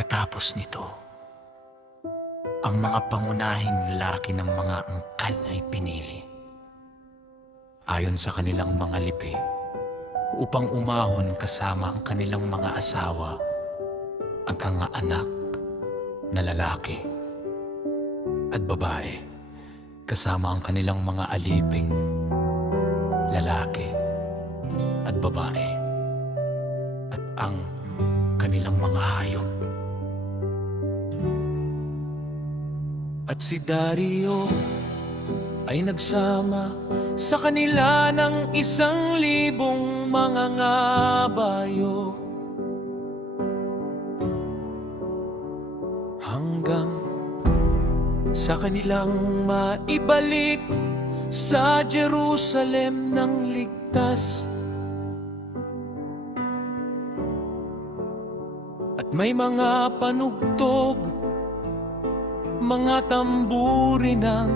Pagkatapos nito, ang mga pangunahing lalaki ng mga angkan ay pinili, ayon sa kanilang mga lipi, upang umahon kasama ang kanilang mga asawa at mga anak na lalaki at babae, kasama ang kanilang mga aliping lalaki at babae, at ang kanilang mga hayop. At si Dario ay nagsama sa kanila ng 1,000 mga ngabayo, hanggang sa kanilang maibalik sa Jerusalem ng ligtas. At may mga panugtog, mga tamburi ng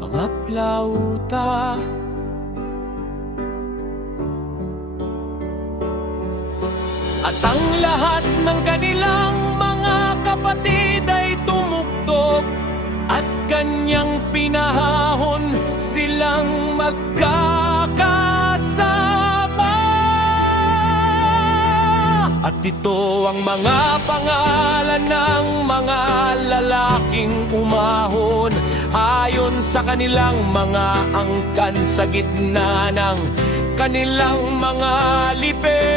mga plauta, at ang lahat ng kanilang mga kapatid ay tumugtog, at kanyang pinahahon silang magkakasama. At ito ang mga pangalan ng mga lalaking umahon, ayon sa kanilang mga angkan sa gitna ng kanilang mga lipi.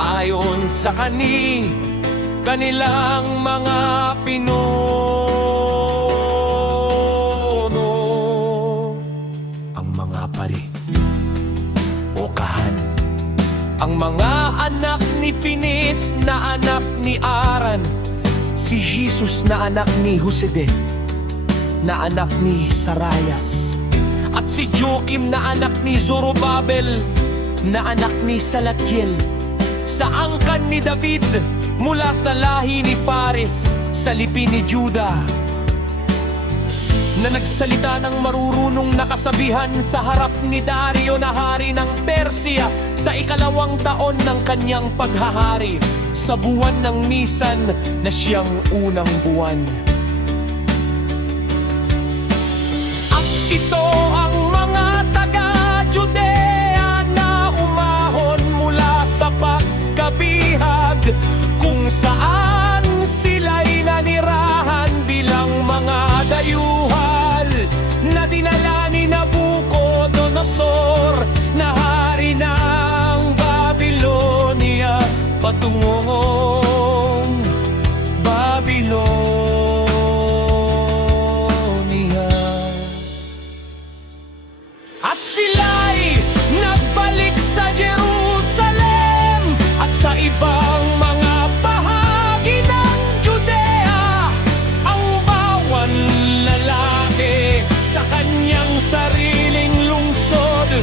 Ayon sa kanilang mga pinuno, ang mga pari o kahan, ang mga anak ni Finis na anak ni Aran, si Jesus na anak ni Josede na anak ni Sarayas, at si Joachim na anak ni Zorobabel na anak ni Salatiel, sa angkan ni David mula sa lahi ni Fares, sa lipi ni Juda, na nagsalita ng marurunong nakasabihan sa harap ni Dario na hari ng Persia sa 2nd taon ng kanyang paghahari, sa buwan ng Nisan na siyang unang buwan. At ito ang mga taga-Judea na umahon mula sa pagkabihag, kung saan sila'y nanirahan bilang mga dayuhal na dinala ni Nabucodonosor na hari ng Babylonia patungong Babylonia. At sila'y nagbalik sa Jerusalem at sa ibang mga bahagi ng Judea, ang bawat lalaki sa kanyang sariling lungsod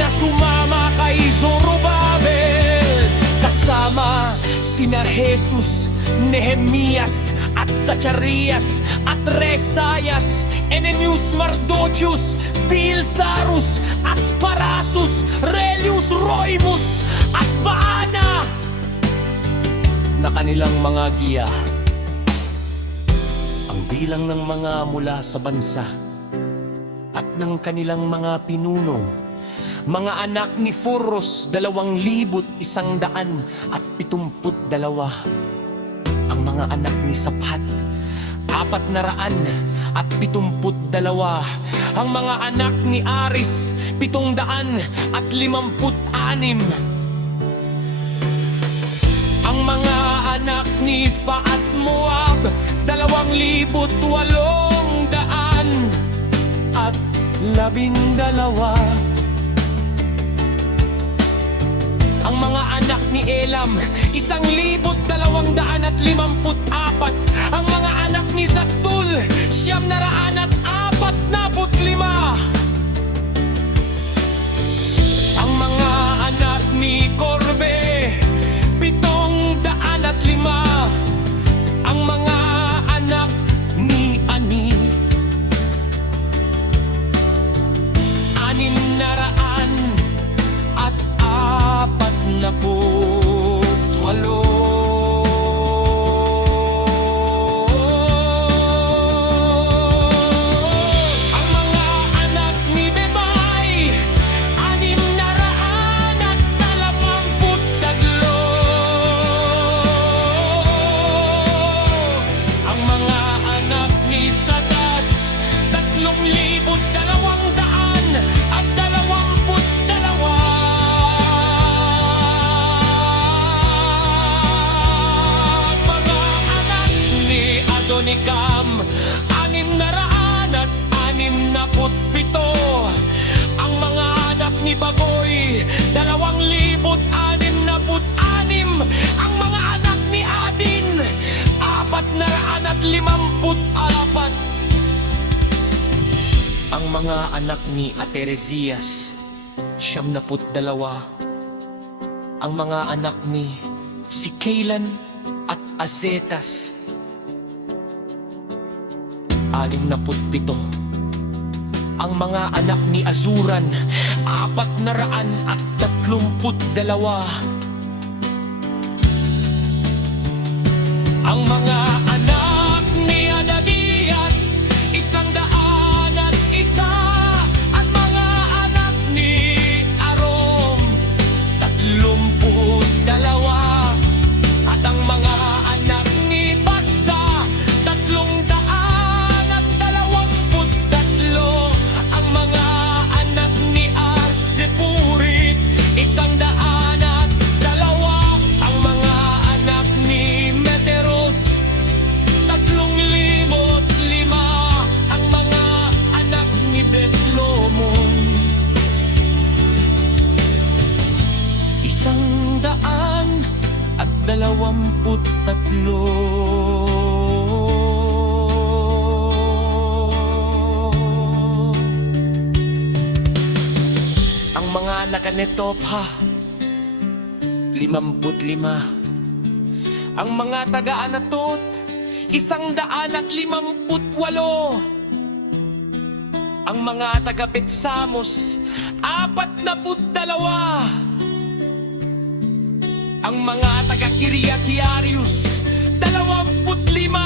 na sumama kay Zorobabel, kasama sina Jesus, Nehemias at Zacarias at Resaias, Enenius, Mardochus, Bilsarus, Asparasus, Relius, Roimus at Baana, na kanilang mga giya. Ang bilang ng mga mula sa bansa at ng kanilang mga pinuno, mga anak ni Furros, 2,172. Ang mga anak ni Saphat, 472. Ang mga anak ni Aris, 756. Ang mga anak ni Faat Moab, 2,812. Ang mga anak ni Elam, 1,254. Ang mga anak ni Zatul, 945. Ang mga anak ni Corbe, 705. Ang mga anak ni Ani, 600. Ang mga anak ni Bebay, 623. Ang mga anak ni Sadas, 3,222. Mga anak ni Adonicam, 667. Ang mga anak ni Bagoy, 2,066. Ang mga anak ni Adin, 454. Ang mga anak ni Ateresias, 72. Ang mga anak ni si Kaylan at Azetas, 67. Ang mga anak ni Azuran, 432. Ang mga anak ni Adagias, 101. Ang mga anak ni Arom, 32. At ang mga anak ni Basa, 323. Ang mga anak ni Arsepurit, 102. Ang mga anak ni Meteros, 3,005. Ang mga anak ni Betlomon, 123. Ang mga anak ni Topha, 55. Ang mga taga-Anatot, 158. Ang mga taga-Betsamos, 42. Ang mga taga-Kiriath-Jearius, 25.